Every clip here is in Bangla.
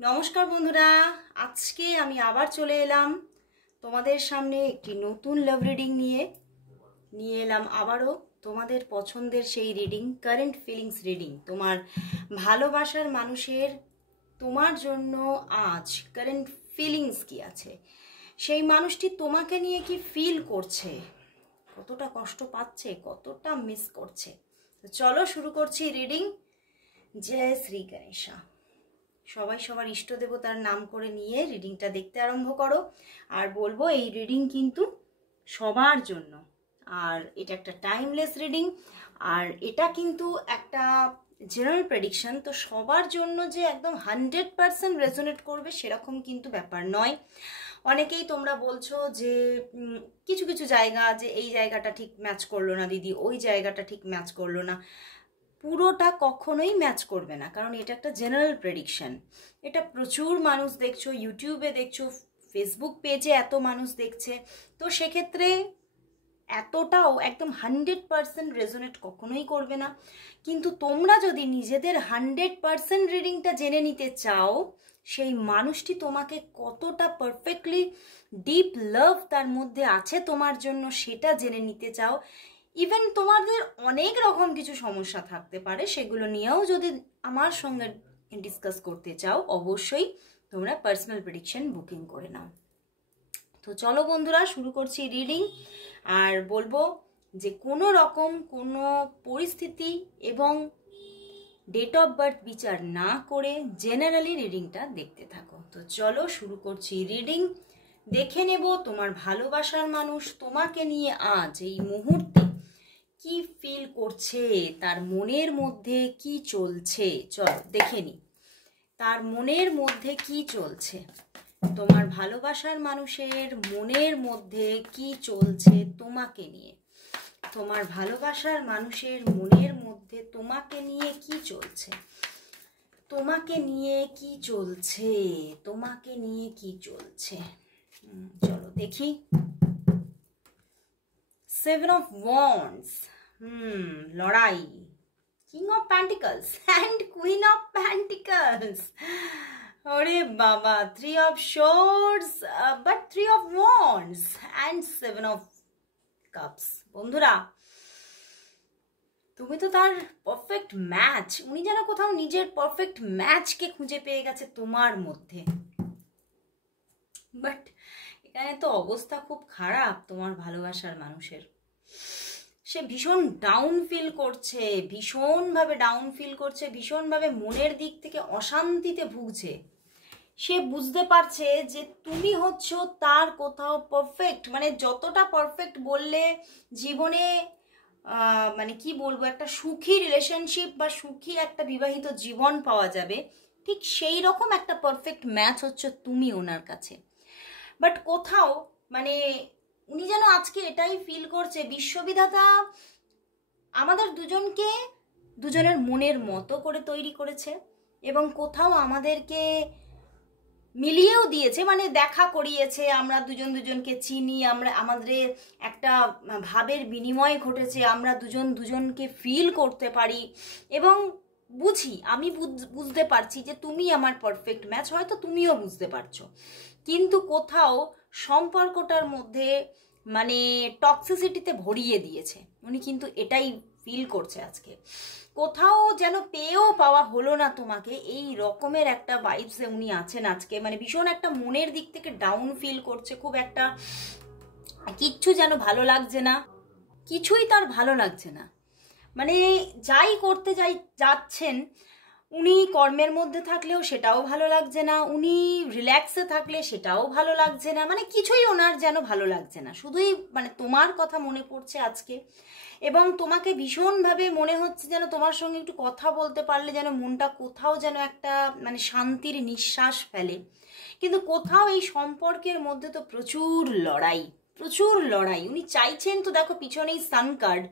নমস্কার বন্ধুরা, আজকে আমি আবার চলে এলাম তোমাদের সামনে একটি নতুন লাভ রিডিং নিয়ে এলাম আবারও তোমাদের পছন্দের সেই রিডিং, কারেন্ট ফিলিংস রিডিং। তোমার ভালোবাসার মানুষের তোমার জন্য আজ কারেন্ট ফিলিংস কি আছে, সেই মানুষটি তোমাকে নিয়ে কি ফিল করছে, কতটা কষ্ট পাচ্ছে, কতটা মিস করছে। তো চলো শুরু করছি রিডিং। জয় শ্রী গণেশা। সবাই সবার ইষ্ট দেবতার নাম করে নিয়ে রিডিংটা দেখতে আরম্ভ করো। আর বলবো এই রিডিং কিন্তু সবার জন্য, আর এটা একটা টাইমলেস রিডিং, আর এটা কিন্তু একটা জেনারেল প্রেডিকশন। তো সবার জন্য যে একদম 100% রেজোনেট করবে সেরকম কিন্তু ব্যাপার নয়। অনেকেই তোমরা বলছো যে কিছু কিছু জায়গা, যে এই জায়গাটা ঠিক ম্যাচ করলো না দিদি, ওই জায়গাটা ঠিক ম্যাচ করলো না। পুরোটা কখনোই ম্যাচ করবে না, কারণ এটা একটা জেনারেল প্রেডিকশন। এটা প্রচুর মানুষ দেখছো, ইউটিউবে দেখছো, ফেসবুক পেজে এত মানুষ দেখছে। তো সেক্ষেত্রে এতটাও একদম 100% রেজোনেট কখনোই করবে না। কিন্তু তোমরা যদি নিজেদের 100% রিডিংটা জেনে নিতে চাও, সেই মানুষটি তোমাকে কতটা পারফেক্টলি ডিপ লাভ তার মধ্যে আছে তোমার জন্য, সেটা জেনে নিতে চাও, ইভেন তোমাদের অনেক রকম কিছু সমস্যা থাকতে পারে, সেগুলো নিয়েও যদি আমার সঙ্গে ডিসকাস করতে চাও, অবশ্যই তোমরা পার্সোনাল প্রেডিকশন বুকিং করে নাও। তো চলো বন্ধুরা শুরু করছি রিডিং। আর বলবো যে কোনো রকম কোনো পরিস্থিতি এবং ডেট অফ বার্থ বিচার না করে জেনারেলি রিডিংটা দেখতে থাকো। তো চলো শুরু করছি রিডিং। দেখে নেব তোমার ভালোবাসার মানুষ তোমাকে নিয়ে আজ এই মুহূর্তে কি ফিল করছে, তার মনের মধ্যে কি চলছে। চলো দেখে নি তার মনের মধ্যে কি চলছে, তোমার ভালোবাসার মানুষের মনের মধ্যে কি চলছে তোমাকে নিয়ে। তোমার ভালোবাসার মানুষের মনের মধ্যে তোমাকে নিয়ে কি চলছে, তোমাকে নিয়ে কি চলছে, তোমাকে নিয়ে কি চলছে। চলো দেখি। 7 of Wands, লড়াই, King of Pentacles and Queen of Pentacles. ওরে বাবা, 3 of Swords, but 3 of Wands and 7 of Cups. বন্ধুরা, তুমি তো তার পারফেক্ট ম্যাচ। উনি যেন কোথাও নিজের পারফেক্ট ম্যাচকে খুঁজে পেয়ে গেছে তোমার মধ্যে। বাট এখানে তো অবস্থা খুব খারাপ তোমার ভালোবাসার মানুষের। সে ভীষণ ডাউন ফিল করছে, ভীষণভাবে ডাউন ফিল করছে, ভীষণভাবে মনের দিক থেকে অশান্তিতে ভুগছে। সে বুঝতে পারছে যে তুমি হচ্ছ তার কোথাও পারফেক্ট, মানে যতটা পারফেক্ট বললে জীবনে মানে কি বলবো, একটা সুখী রিলেশনশিপ বা সুখী একটা বিবাহিত জীবন পাওয়া যাবে, ঠিক সেই রকম একটা পারফেক্ট ম্যাচ হচ্ছে তুমি ওনার কাছে। বাট কোথাও মানে উনি যেন আজকে এটাই ফিল করছে, বিশ্ববিধাতা আমাদের দুজনকে দুজনের মনের মতো করে তৈরি করেছে এবং কোথাও আমাদেরকে মিলিয়েও দিয়েছে, মানে দেখা করিয়েছে, আমরা দুজন দুজনকে চিনি, আমরা আমাদের একটা ভাবের বিনিময় ঘটেছে, আমরা দুজন দুজনকে ফিল করতে পারি এবং বুঝি, আমি বুঝতে পারছি যে তুমি আমার পারফেক্ট ম্যাচ, হয়তো তুমিও বুঝতে পারছো। কিন্তু কোথাও সম্পর্কটার মধ্যে মানে টক্সিসিটিতে ভরিয়ে দিয়েছে উনি, কিন্তু এটাই ফিল করছে আজকে। কোথাও যেন পেয়েও পাওয়া হলো না তোমাকে, এই রকমের একটা ভাইবসে উনি আছেন আজকে। মানে ভীষণ একটা মনের দিক থেকে ডাউন ফিল করছে, খুব একটা কিচ্ছু যেন ভালো লাগছে না, কিছুই তার ভালো লাগছে না। মানে যাই করতে যাচ্ছেন উনি, কর্মের মধ্যে থাকলেও সেটাও ভালো লাগছে না, উনি রিল্যাক্সে থাকলে সেটাও ভালো লাগছে না, মানে কিছুই ওনার যেন ভালো লাগছে না। শুধুই মানে তোমার কথা মনে পড়ছে আজকে, এবং তোমাকে ভীষণভাবে মনে হচ্ছে যেন তোমার সঙ্গে একটু কথা বলতে পারলে যেন মনটা কোথাও যেন একটা মানে শান্তির নিঃশ্বাস ফেলে। কিন্তু কোথাও এই সম্পর্কের মধ্যে তো প্রচুর লড়াই, প্রচুর লড়াই। উনি চাইছেন তো, দেখো পিছনেই সান কার্ড,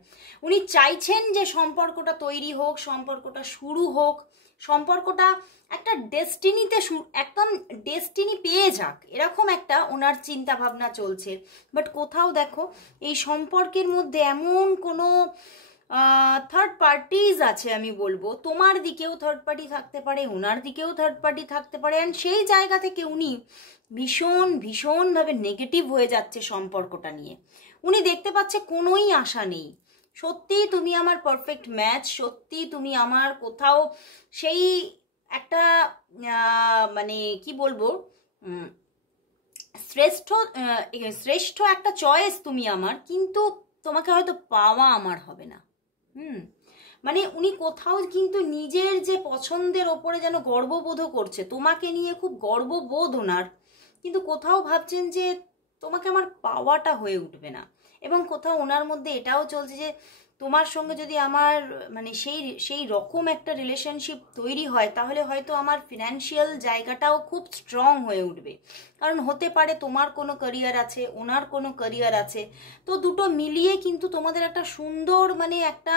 উনি চাইছেন যে সম্পর্কটা তৈরি হোক, সম্পর্কটা শুরু হোক, সম্পর্কটা একটা ডেস্টিনিতে একদম ডেস্টিনি পেয়ে যাক, এরকম একটা ওনার চিন্তা ভাবনা চলছে। বাট কোথাও দেখো এই সম্পর্কের মধ্যে এমন কোনো থার্ড পার্টিজ আছে, আমি বলবো তোমার দিকেও থার্ড পার্টি থাকতে পারে, ওনার দিকেও থার্ড পার্টি থাকতে পারে। অ্যান্ড সেই জায়গা থেকে উনি ভীষণভাবে নেগেটিভ হয়ে যাচ্ছে সম্পর্কটা নিয়ে। উনি দেখতে পাচ্ছে কোনোই আশা নেই। সত্যি তুমি আমার পারফেক্ট ম্যাচ, সত্যি তুমি আমার কোথাও সেই একটা মানে কি বলবো, শ্রেষ্ঠ একটা চয়েস তুমি আমার, কিন্তু তোমাকে হয়তো পাওয়া আমার হবে না। মানে উনি কোথাও কিন্তু নিজের যে পছন্দের ওপরে যেন গর্ববোধ করছে, তোমাকে নিয়ে খুব গর্ববোধ ওনার, কিন্তু কোথাও ভাবছেন যে তোমাকে আমার পাওয়াটা হয়ে উঠবে না। এবং কোথাও ওনার মধ্যে এটাও চলছে যে তোমার সঙ্গে যদি আমার মানে সেই রকম একটা রিলেশনশিপ তৈরি হয়, তাহলে হয়তো আমার ফিনান্সিয়াল জায়গাটাও খুব স্ট্রং হয়ে উঠবে। কারণ হতে পারে তোমার কোনো ক্যারিয়ার আছে, ওনার কোনো ক্যারিয়ার আছে, তো দুটো মিলিয়ে কিন্তু তোমাদের একটা সুন্দর মানে একটা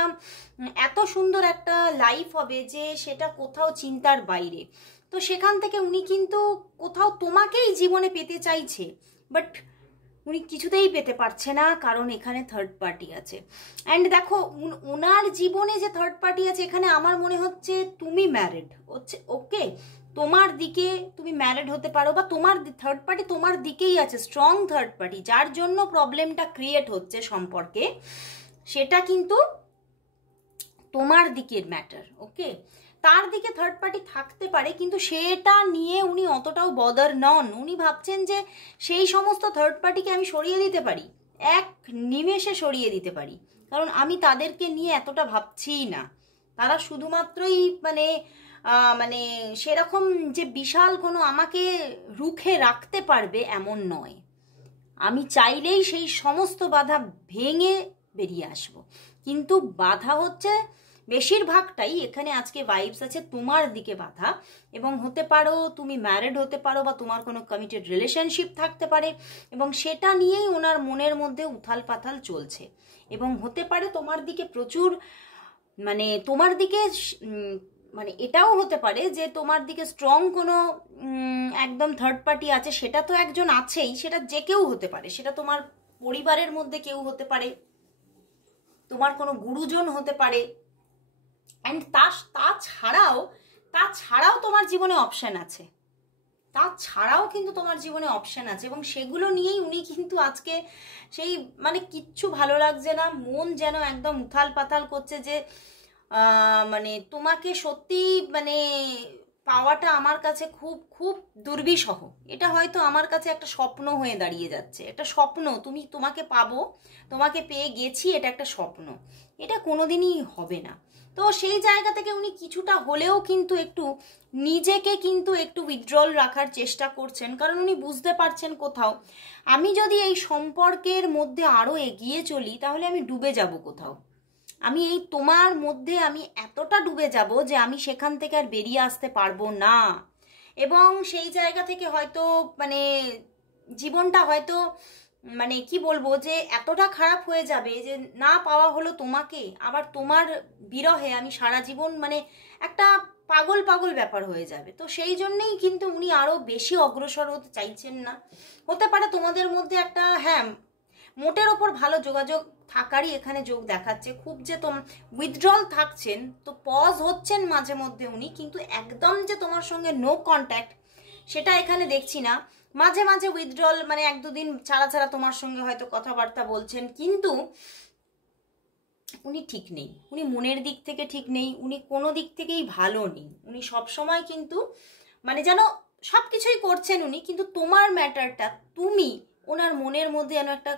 এত সুন্দর একটা লাইফ হবে যে সেটা কোথাও চিন্তার বাইরে। তো সেখান থেকে উনি কিন্তু কোথাও তোমাকেই জীবনে পেতে চাইছে, বাট উনি কিছুতেই পেতে পারছে না, কারণ এখানে থার্ড পার্টি আছে। অ্যান্ড দেখো ওনার জীবনে যে থার্ড পার্টি আছে, এখানে আমার মনে হচ্ছে তুমি ম্যারিড হচ্ছে, ওকে, তোমার দিকে তুমি ম্যারিড হতে পারো, বা তোমার থার্ড পার্টি তোমার দিকেই আছে, স্ট্রং থার্ড পার্টি, যার জন্য প্রবলেমটা ক্রিয়েট হচ্ছে সম্পর্কে, সেটা কিন্তু তোমার দিকের ম্যাটার। ওকে, তার দিকে থার্ড পার্টি থাকতে পারে, কিন্তু সেটা নিয়ে উনি অতটাও বদার নন। উনি ভাবছেন যে সেই সমস্ত থার্ড পার্টিকে আমি সরিয়ে দিতে পারি, এক নিমেষে সরিয়ে দিতে পারি, কারণ আমি তাদেরকে নিয়ে এতটা ভাবছিই না। তারা শুধুমাত্রই মানে মানে সেরকম যে বিশাল কোনো আমাকে রুখে রাখতে পারবে এমন নয়। আমি চাইলেই সেই সমস্ত বাধা ভেঙে বেরিয়ে আসব, কিন্তু বাধা হচ্ছে বেশিরভাগটাই এখানে আজকে ভাইবস আছে তোমার দিকে বাধা। এবং হতে পারো তুমি ম্যারিড হতে পারো, বা তোমার কোনো কমিটেড রিলেশনশিপ থাকতে পারে, এবং সেটা নিয়েই ওনার মনের মধ্যে উথাল পাথাল চলছে। এবং হতে পারে তোমার দিকে প্রচুর মানে তোমার দিকে মানে এটাও হতে পারে যে তোমার দিকে স্ট্রং কোনো একদম থার্ড পার্টি আছে, সেটা তো একজন আছেই, সেটা যে কেউ হতে পারে, সেটা তোমার পরিবারের মধ্যে কেউ হতে পারে, তোমার কোনো গুরুজন হতে পারে। অ্যান্ড তাছাড়াও তোমার জীবনে অপশন আছে, তাছাড়াও কিন্তু তোমার জীবনে অপশন আছে, এবং সেগুলো নিয়েই উনি কিন্তু আজকে সেই মানে কিচ্ছু ভালো লাগছে না, মন যেন একদম উথাল পাতাল করছে যে মানে তোমাকে সত্যি মানে পাওয়াটা আমার কাছে খুব খুব দুর্বিষহ। এটা হয়তো আমার কাছে একটা স্বপ্ন হয়ে দাঁড়িয়ে যাচ্ছে, একটা স্বপ্ন, তোমাকে পাবো, তোমাকে পেয়ে গেছি, এটা একটা স্বপ্ন, এটা কোনোদিনই হবে না। তো সেই জায়গা থেকে উনি কিছুটা হলেও কিন্তু একটু নিজেকে কিন্তু একটু উইথড্রল রাখার চেষ্টা করছেন, কারণ উনি বুঝতে পারছেন কোথাও আমি যদি এই সম্পর্কের মধ্যে আরও এগিয়ে চলি, তাহলে আমি ডুবে যাব কোথাও, আমি এই তোমার মধ্যে আমি এতটা ডুবে যাব যে আমি সেখান থেকে আর বেরিয়ে আসতে পারবো না। এবং সেই জায়গা থেকে হয়তো মানে জীবনটা হয়তো মানে কি বলবো যে এতটা খারাপ হয়ে যাবে যে না পাওয়া হলো তোমাকে, আবার তোমার বিরহে আমি সারা জীবন মানে একটা পাগল পাগল ব্যাপার হয়ে যাবে। তো সেই জন্যেই কিন্তু উনি আরো বেশি অগ্রসর হতে চাইছেন না। হতে পারে তোমাদের মধ্যে একটা হ্যাঁ মোটের ওপর ভালো যোগাযোগ থাকারই এখানে যোগ দেখাচ্ছে, খুব যে উইথড্রল থাকছেন, তো পজ হচ্ছেন মাঝে মধ্যে উনি, কিন্তু একদম যে তোমার সঙ্গে নো কন্ট্যাক্ট সেটা এখানে দেখছি না। মাঝে মাঝে উইথড্রল মানে এক দুদিন ছাড়া ছাড়া তোমার সঙ্গে হয়তো কথাবার্তা বলছেন, কিন্তু উনি ঠিক নেই, উনি মনের দিক থেকে ঠিক নেই, উনি কোনো দিক থেকেই ভালো নেই। উনি সবসময় কিন্তু মানে যেন সব কিছুই করছেন উনি, কিন্তু তোমার ম্যাটারটা তুমি ওনার মনের মধ্যে যেন একটা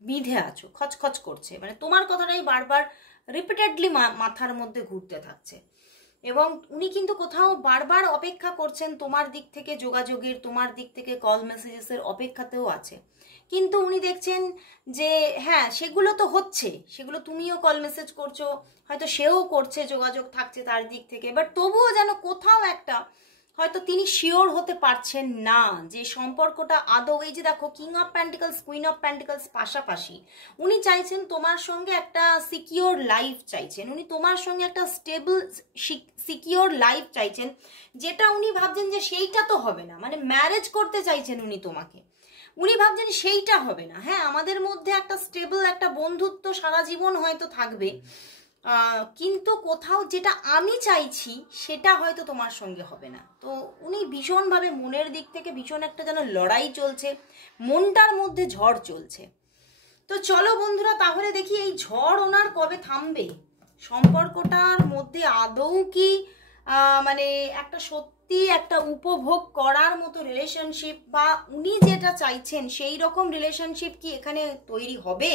বিধে আছো, খচখচ করছে, মানে তোমার কথাটাই বারবার রিপিটেডলি মাথার মধ্যে ঘুরতে থাকছে। এবং উনি কিন্তু কোথাও বারবার অপেক্ষা করছেন তোমার দিক থেকে যোগাযোগের, তোমার দিক থেকে কল মেসেজেসের অপেক্ষাতেও আছে, কিন্তু উনি দেখছেন যে হ্যাঁ সেগুলো তো হচ্ছে, সেগুলো তুমিও কল মেসেজ করছো, হয়তো সেও করছে, যোগাযোগ থাকছে তার দিক থেকে, বাট তবুও যেন কোথাও একটা হয়তো তিনি শিওর হতে পারছেন না যে সম্পর্কটা আদৌ, এই যে দেখো king of pentacles queen of pentacles পাশাপাশি, উনি চাইছেন তোমার সঙ্গে একটা সিকিওর লাইফ চাইছেন, উনি তোমার সঙ্গে একটা স্টেবল সিকিওর লাইফ চাইছেন, যেটা উনি ভাবছেন যে সেইটা তো হবে না, মানে ম্যারেজ করতে চাইছেন উনি তোমাকে, উনি ভাবছেন সেইটা হবে না। হ্যাঁ আমাদের মধ্যে একটা স্টেবল একটা বন্ধুত্ব সারা জীবন হয়তো থাকবে, কিন্তু কোথাও যেটা আমি চাইছি সেটা হয়তো তোমার সঙ্গে হবে না। তো উনি ভীষণভাবে মনের দিক থেকে ভীষণ একটা যেন লড়াই চলছে, মনটার মধ্যে ঝড় চলছে। তো চলো বন্ধুরা, তাহলে দেখি এই ঝড় ওনার কবে থামবে, সম্পর্কটার মধ্যে আদৌ কি মানে একটা সত্যি একটা উপভোগ করার মতো রিলেশনশিপ বা উনি যেটা চাইছেন সেই রকম রিলেশনশিপ কি এখানে তৈরি হবে?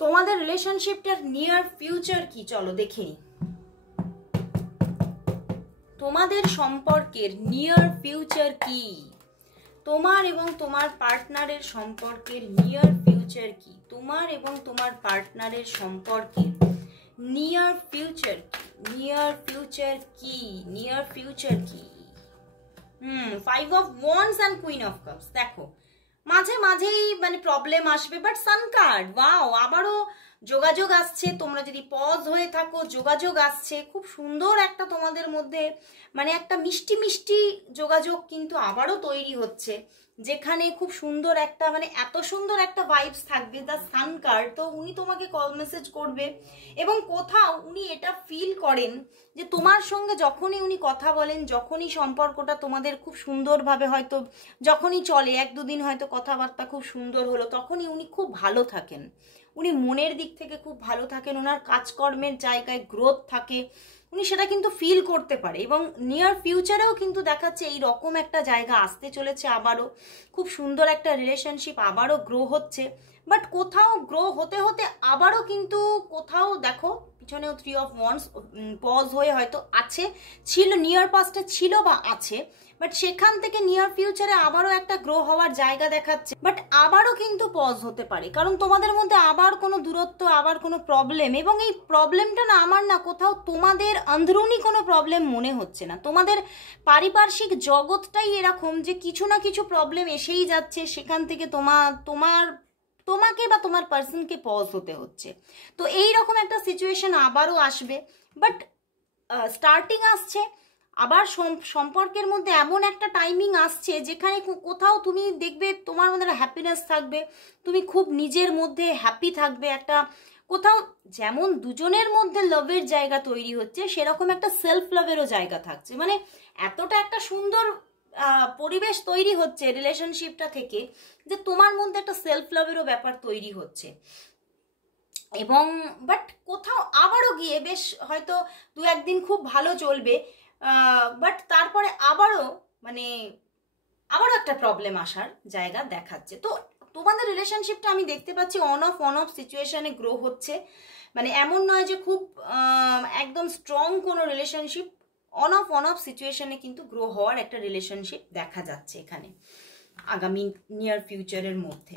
তোমাদের রিলেশনশিপটার নিয়ার ফিউচার কি চলো দেখে নিই। তোমাদের সম্পর্কের নিয়ার ফিউচার কি? তোমার এবং তোমার পার্টনারের সম্পর্কের নিয়ার ফিউচার কি? তোমার এবং তোমার পার্টনারের সম্পর্কের নিয়ার ফিউচার কি? নিয়ার ফিউচার কি? নিয়ার ফিউচার কি? 5 of wands and queen of cups. দেখো মাঝে মাঝেই মানে প্রবলেম আসবে, বাট সান কার্ড, ওয়াও, আবারও যোগাযোগ আসছে। তোমরা যদি পজ হয়ে থাকো, যোগাযোগ আসছে, খুব সুন্দর একটা তোমাদের মধ্যে মানে একটা মিষ্টি মিষ্টি যোগাযোগ কিন্তু আবারও তৈরি হচ্ছে, যেখানে খুব সুন্দর একটা মানে এত সুন্দর একটা ভাইবস থাকবে। দ্য সান কার্ড, তো উনি তোমাকে কল মেসেজ করবে এবং কোথাও উনি এটা ফিল করেন যে তোমার সঙ্গে যখনই উনি কথা বলেন, যখনই সম্পর্কটা তোমাদের খুব সুন্দরভাবে হয়তো যখনই চলে, 1-2 দিন হয়তো কথাবার্তা খুব সুন্দর হলো, তখনই উনি খুব ভালো থাকেন, উনি মনের দিক থেকে খুব ভালো থাকেন, ওনার কাজকর্মের জায়গায় গ্রোথ থাকে, উনি সেটা কিন্তু ফিল করতে পারে। এবং নিয়ার ফিউচারেও কিন্তু দেখাচ্ছে এই রকম একটা জায়গা আসতে চলেছে, আবারও খুব সুন্দর একটা রিলেশনশিপ আবারও গ্রো হচ্ছে। বাট কোথাও গ্রো হতে হতে আবারও কিন্তু কোথাও দেখো পিছনেও 3 অফ ওয়ান্ডস পজ হয়ে হয়তো আছে, ছিল নিয়ার পাস্টে ছিল বা আছে, বাট সেখান থেকে নিয়ার ফিউচারে আবারও একটা গ্রো হওয়ার জায়গা দেখাচ্ছে। বাট আবারও কিন্তু পজ হতে পারে, কারণ তোমাদের মধ্যে আবার কোনো দূরত্ব, আবার কোনো প্রবলেম, এবং এই প্রবলেমটা না আমার না কোথাও তোমাদের অন্দরুনি কোনো প্রবলেম মনে হচ্ছে না, তোমাদের পারিপার্শ্বিক জগৎটাই এরকম যে কিছু না কিছু প্রবলেম এসেই যাচ্ছে, সেখান থেকে তোমাকে বা তোমার পার্সনকে পজ হতে হচ্ছে। তো এই রকম একটা সিচুয়েশন আবারও আসবে, বাট স্টার্টিং আসছে আবার সম্পর্কের মধ্যে এমন একটা টাইমিং আসছে যেখানে কোথাও তুমি দেখবে তোমার মধ্যে হ্যাপিনেস থাকবে, তুমি খুব নিজের মধ্যে হ্যাপি থাকবে, একটা কোথাও যেমন দুজনের মধ্যে লাভের জায়গা তৈরি হচ্ছে সেরকম একটা সেলফ লাভেরও জায়গা থাকছে। মানে এতটা একটা সুন্দর পরিবেশ তৈরি হচ্ছে রিলেশনশিপটা থেকে যে তোমার মধ্যে একটা সেলফ লাভেরও ব্যাপার তৈরি হচ্ছে। এবং বাট কোথাও আবারও গিয়ে বেশ হয়তো 2-1 দিন খুব ভালো চলবে, বাট তারপরে আবারও মানে আবারও একটা প্রবলেম আসার জায়গা দেখাচ্ছে। তো তোমাদের রিলেশনশিপটা আমি দেখতে পাচ্ছি অন অফ সিচুয়েশনে গ্রো হচ্ছে, মানে এমন নয় যে খুব একদম স্ট্রং কোনো রিলেশনশিপ, অন অফ সিচুয়েশনে কিন্তু গ্রো হওয়ার একটা রিলেশনশিপ দেখা যাচ্ছে এখানে আগামী নিয়ার ফিউচারের মধ্যে।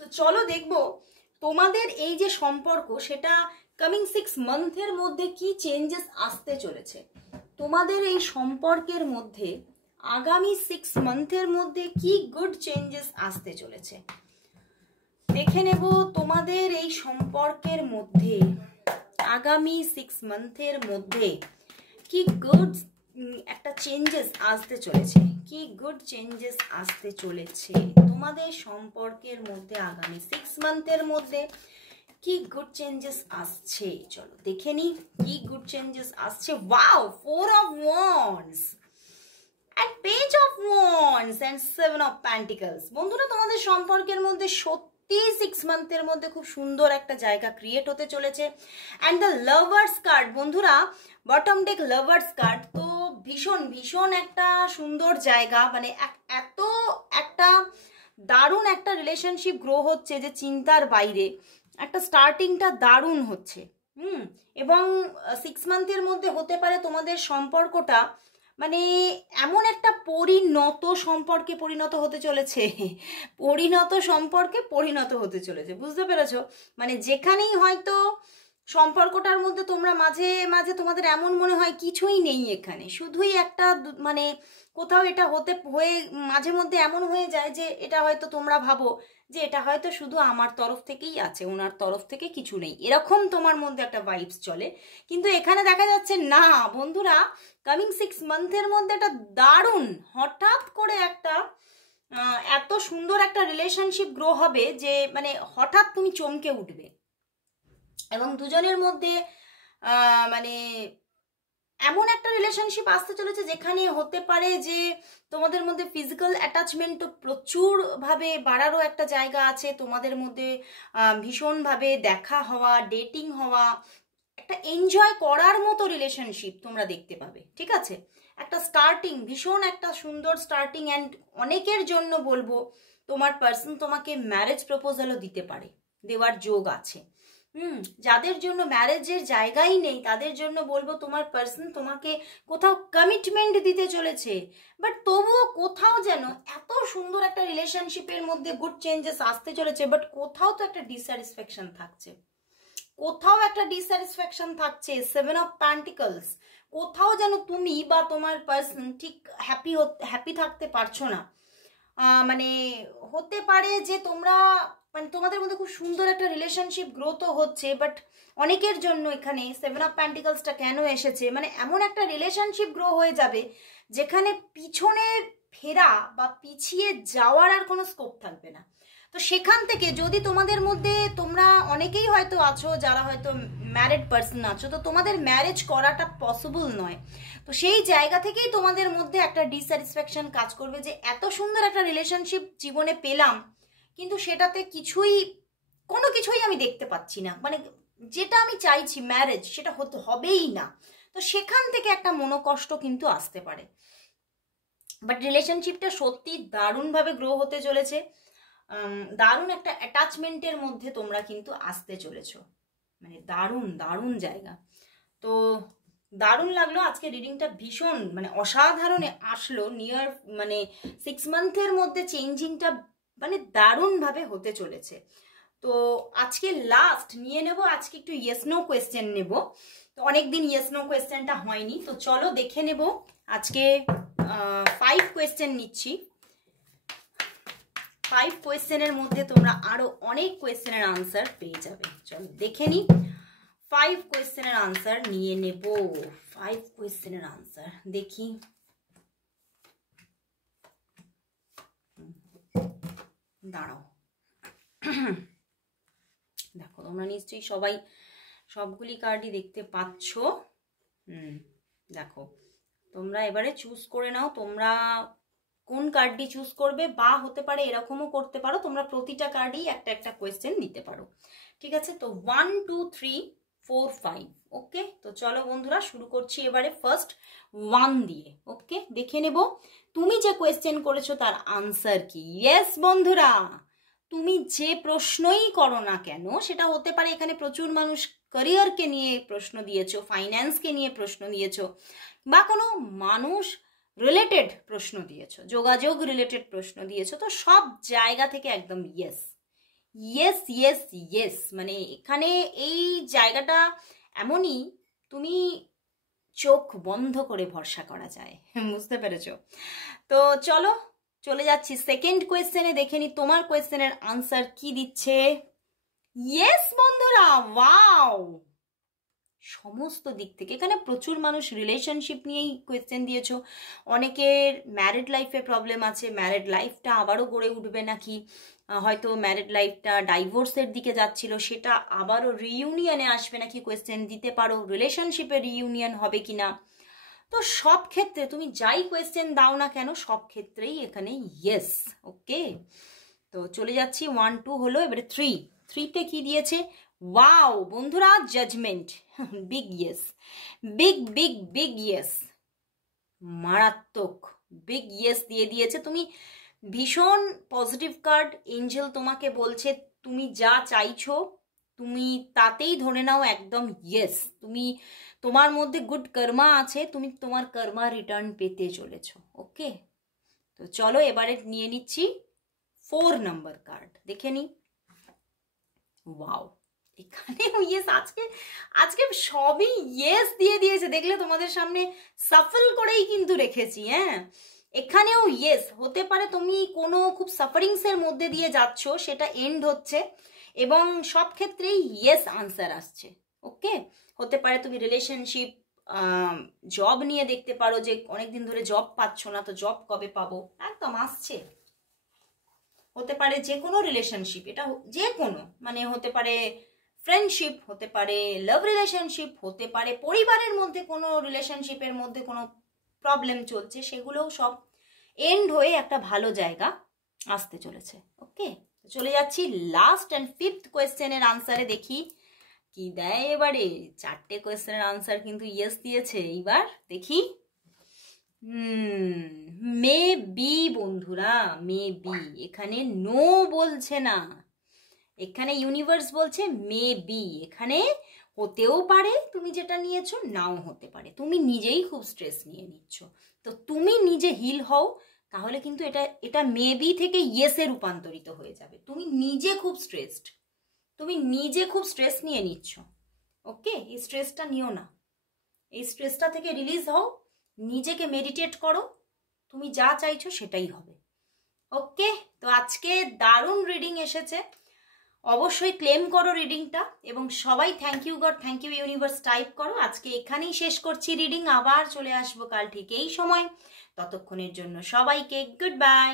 তো চলো দেখবো তোমাদের এই যে সম্পর্ক সেটা কামিং 6 মান্থের মধ্যে কি চেঞ্জেস আসতে চলেছে। তোমাদের এই সম্পর্কের মধ্যে আগামী 6 মান্থের মধ্যে কি গুড চেঞ্জেস আসতে চলেছে দেখে নেব। তোমাদের এই সম্পর্কের মধ্যে আগামী 6 মান্থের মধ্যে কি গুড একটা চেঞ্জেস আসতে চলেছে, কি গুড চেঞ্জেস আসতে চলেছে তোমাদের সম্পর্কের মধ্যে আগামী 6 মান্থের মধ্যে কি গুড চেঞ্জেস আসছে। চলো দেখে নি কি গুড চেঞ্জেস আসছে। Wow, 4 of wands and page of wands and 7 of pentacles। বন্ধুরা তোমাদের সম্পর্কের মধ্যে সত্যি 6 মান্থের মধ্যে খুব সুন্দর একটা জায়গা ক্রিয়েট হতে চলেছে। and the lovers card বন্ধুরা, বটম ডেক লাভার্স কার্ড, তো ভীষণ ভীষণ একটা সুন্দর জায়গা, মানে এত একটা দারুণ একটা রিলেশনশিপ গ্রো হচ্ছে যে চিন্তার বাইরে, একটা স্টার্টিংটা দারুণ হচ্ছে। এবং 6 মান্থের মধ্যে হতে পারে তোমাদের সম্পর্কটা মানে এমন একটা পরিণত সম্পর্কে পরিণত হতে চলেছে, পরিণত সম্পর্কে পরিণত হতে চলেছে, বুঝতে পেরেছো? মানে যেখানেই হয়তো সম্পর্কটার মধ্যে তোমরা মাঝে মাঝে তোমাদের এমন মনে হয় কিছুই নেই এখানে, শুধুই একটা মানে কোথাও এটা হয়ে মাঝে মধ্যে এমন হয়ে যায় যে এটা হয়তো তোমরা ভাবো যে এটা হয়তো শুধু আমার তরফ থেকেই আছে, ওনার তরফ থেকে কিছু নেই, এরকম তোমার মধ্যে একটা ভাইবস চলে। কিন্তু এখানে দেখা যাচ্ছে না বন্ধুরা, কামিং 6 মান্থের মধ্যে একটা দারুণ হঠাৎ করে একটা এত সুন্দর একটা রিলেশনশিপ গ্রো হবে যে মানে হঠাৎ তুমি চমকে উঠবে। এবং দুজনের মধ্যে মানে এমন একটা রিলেশনশিপ আসতে চলেছে যেখানে হতে পারে যে তোমাদের মধ্যে ফিজিক্যাল অ্যাটাচমেন্টও প্রচুরভাবে বাড়ারও একটা জায়গা আছে, তোমাদের মধ্যে ভীষণভাবে দেখা হওয়া, ডেটিং হওয়া, একটা এনজয় করার মতো রিলেশনশিপ তোমরা দেখতে পাবে। ঠিক আছে, একটা স্টার্টিং, ভীষণ একটা সুন্দর স্টার্টিং। অ্যান্ড অনেকের জন্য বলবো তোমার পার্সন তোমাকে ম্যারেজ প্রপোজালও দিতে পারে, দেওয়ার যোগ আছে। যাদের জন্য ম্যারেজের জায়গাই নেই তাদের জন্য বলবো তোমার পার্সন তোমাকে কোথাও কমিটমেন্ট দিতে চলেছে, বাট তবুও কোথাও যেন এত সুন্দর একটা রিলেশনশিপের মধ্যে গুড চেঞ্জেস আসতে চলেছে, বাট কোথাও তো একটা ডিস্যাটিসফ্যাকশন থাকছে, কোথাও একটা ডিস্যাটিসফ্যাকশন থাকছে। 7 অফ পেন্টিকলস, কোথাও যেন তুমি বা তোমার পার্সন ঠিক হ্যাপি থাকতে পারছো না। মানে হতে পারে যে তোমরা মানে তোমাদের মধ্যে খুব সুন্দর একটা রিলেশনশিপ গ্রোথও হচ্ছে, বাট অনেকের জন্য এখানে 7 অফ পেন্টিকলসটা কেন এসেছে, মানে এমন একটা রিলেশনশিপ গ্রো হয়ে যাবে যেখানে পিছনে ফেরা বা পিছিয়ে যাওয়ার আর কোনো স্কোপ থাকবে না। তো সেখান থেকে যদি তোমাদের মধ্যে, তোমরা অনেকেই হয়তো আছো যারা হয়তো ম্যারিড পার্সন আছো, তো তোমাদের ম্যারেজ করাটা পসিবল নয়, তো সেই জায়গা থেকেই তোমাদের মধ্যে একটা ডিস্যাটিসফ্যাকশন কাজ করবে যে এত সুন্দর একটা রিলেশনশিপ জীবনে পেলাম কিন্তু সেটাতে কোনো কিছুই আমি দেখতে পাচ্ছি না, মানে যেটা আমি চাইছি ম্যারেজ সেটা হবেই না। তো সেখান থেকে একটা মনোকষ্ট কিন্তু আসতে পারে, বাট রিলেশনশিপটা সত্যি দারুণভাবে গ্রো হতে চলেছে। দারুণ একটা অ্যাটাচমেন্টের মধ্যে তোমরা কিন্তু আসতে চলেছো, মানে দারুণ দারুণ জায়গা। তো দারুণ লাগলো আজকে রিডিংটা, ভীষণ মানে অসাধারণ আসলো। নিয়ার মানে 6 মান্থের মধ্যে চেঞ্জিংটা মানে দারুণভাবে হতে চলেছে। তো আজকে লাস্ট নিয়ে নেব, আজকে একটু ইয়েস নো কোয়েশ্চেন নেব, তো অনেকদিন ইয়েস নো কোয়েশ্চেনটা হয়নি, তো চলো দেখে নেব। আজকে 5 কোয়েশ্চেন নিচ্ছি, 5 কোয়েশ্চেনের মধ্যে তোমরা আরো অনেক কোয়েশ্চেনের আনসার পেয়ে যাবে। চলো দেখে নি 5 কোয়েশ্চেনের আনসার নিয়ে নেব। 5 কোয়েশ্চেনের আনসার দেখি, দাঁড়াও। দেখো তোমরা নিশ্চয়ই সবাই সবগুলি কার্ডই দেখতে পাচ্ছ। দেখো তোমরা এবারে চুজ করে নাও তোমরা কোন কার্ডটি চুজ করবে, বা হতে পারে এরকমও করতে পারো তোমরা প্রতিটা কার্ডই একটা একটা কোয়েশ্চেন দিতে পারো। ঠিক আছে, তো 1 2 3 4 5। ওকে, তো চলো বন্ধুরা শুরু করছি এবারে ফার্স্ট 1 দিয়ে। ওকে, দেখে নেব তুমি যে কোয়েশ্চেন করেছো তার আনসার কি। ইয়েস বন্ধুরা, তুমি যে প্রশ্নই করো না কেন, সেটা হতে পারে এখানে প্রচুর মানুষ ক্যারিয়ারকে নিয়ে প্রশ্ন দিয়েছো, ফাইন্যান্সকে নিয়ে প্রশ্ন দিয়েছো, বা কোনো মানুষ রিলেটেড প্রশ্ন দিয়েছো, যোগাযোগ রিলেটেড প্রশ্ন দিয়েছো, তো সব জায়গা থেকে একদম ইয়েস ইয়েস ইয়েস ইয়েস। মানে এখানে এই জায়গাটা এমনই, তুমি চোখ বন্ধ করে ভরসা করা যায়, বুঝতে পেরেছো? তো চলো চলে যাচ্ছি সেকেন্ড কোয়েশ্চেনে, দেখে নি তোমার কোয়েশ্চেনের আনসার কি দিচ্ছে। ইয়েস বন্ধুরা, ওয়াও, সমস্ত দিক থেকে এখানে প্রচুর মানুষ রিলেশনশিপ নিয়েই কোয়েশ্চেন দিয়েছো। অনেকের ম্যারিড লাইফে প্রবলেম আছে, ম্যারিড লাইফটা আবারও গড়ে উঠবে নাকি, হয়তো ম্যারিড লাইফটা ডাইভোর্সের দিকে যাচ্ছিল সেটা আবারও রিইউনিয়নে আসবে নাকি, কোয়েশ্চেন দিতে পারো রিলেশনশিপে রিইউনিয়ন হবে কিনা। তো সব ক্ষেত্রে তুমি যাই কোয়েশ্চেন দাও না কেন সব ক্ষেত্রেই এখানে ইয়েস। ওকে, তো চলে যাচ্ছি 1 2 হলো, এবারে 3তে কি দিয়েছে। ওয়াও বন্ধুরা, judgement, big yes, big big big yes, মারাত্মক বিগ ইয়েস দিয়ে দিয়েছে। তুমি ভীষণ পজিটিভ কার্ড, এঞ্জেল তোমাকে বলছে তুমি যা চাইছো তুমি তাতেই ধরে নাও একদম ইয়েস। তুমি তোমার মধ্যে গুড কর্মা আছে, তুমি তোমার কর্মা রিটার্ন পেতে চলেছো। ওকে, তো চলো এবারে নিয়ে নিচ্ছি 4 নম্বর কার্ড, দেখে নি। ওয়াও, এখানেও ইয়েস, আজকে সবই ইয়েস দিয়ে দিয়েছে, দেখলে তোমাদের সামনে সাফল করেই কিন্তু রেখেছি। হ্যাঁ, এখানেও ইয়েস। হতে পারে তুমি কোনো খুব সাফারিংসের মধ্যে দিয়ে যাচ্ছ, সেটা এন্ড হচ্ছে এবং সব ক্ষেত্রেই ইয়েস আনসার আসছে। ওকে, হতে পারে তুমি রিলেশনশিপ, জব নিয়ে দেখতে পারো যে অনেকদিন ধরে জব পাচ্ছ না, তো জব কবে পাবো, একদম আসছে। হতে পারে যে কোনো রিলেশনশিপ, এটা যে কোনো, মানে হতে পারে ফ্রেন্ডশিপ হতে পারে, লাভ রিলেশনশিপ হতে পারে, পরিবারের মধ্যে কোনো রিলেশনশিপের মধ্যে কোনো প্রবলেম চলছে, সেগুলোও সব এন্ড হয়ে একটা ভালো জায়গা আসতে চলেছে। ওকে, চলে যাচ্ছি লাস্ট অ্যান্ড ফিফথ কোয়েশ্চেনের আনসারে। দেখি কি দেয় এবারে। 4টে কোয়েশ্চেনের আনসার কিন্তু ইয়েস দিয়েছে। এইবার দেখি। মে বি বন্ধুরা, মে বি। এখানে নো বলছে না, এখানে ইউনিভার্স বলছে মে বি। এখানে হতেও পারে তুমি যেটা নিয়েছো, নাও হতে পারে। তুমি নিজেই খুব স্ট্রেস নিয়ে নিচ্ছ, তো তুমি নিজে হিল হও, তাহলে কিন্তু এটা মে বি থেকে ইয়েসে রূপান্তরিত হয়ে যাবে। তুমি নিজে খুব স্ট্রেসড, তুমি নিজে খুব স্ট্রেস নিয়ে নিচ্ছ। ওকে, এই স্ট্রেসটা নিও না, এই স্ট্রেসটা থেকে রিলিজ হও, নিজেকে মেডিটেট করো, তুমি যা চাইছো সেটাই হবে। ওকে, তো আজকে দারুণ রিডিং এসেছে, অবশ্যই ক্লেম করো রিডিংটা, এবং সবাই thank you God, thank you universe type করো। আজকে এখানেই শেষ করছি রিডিং, আবার চলে আসবো কাল ঠিক এই সময়। ততক্ষণের জন্য সবাইকে গুড বাই।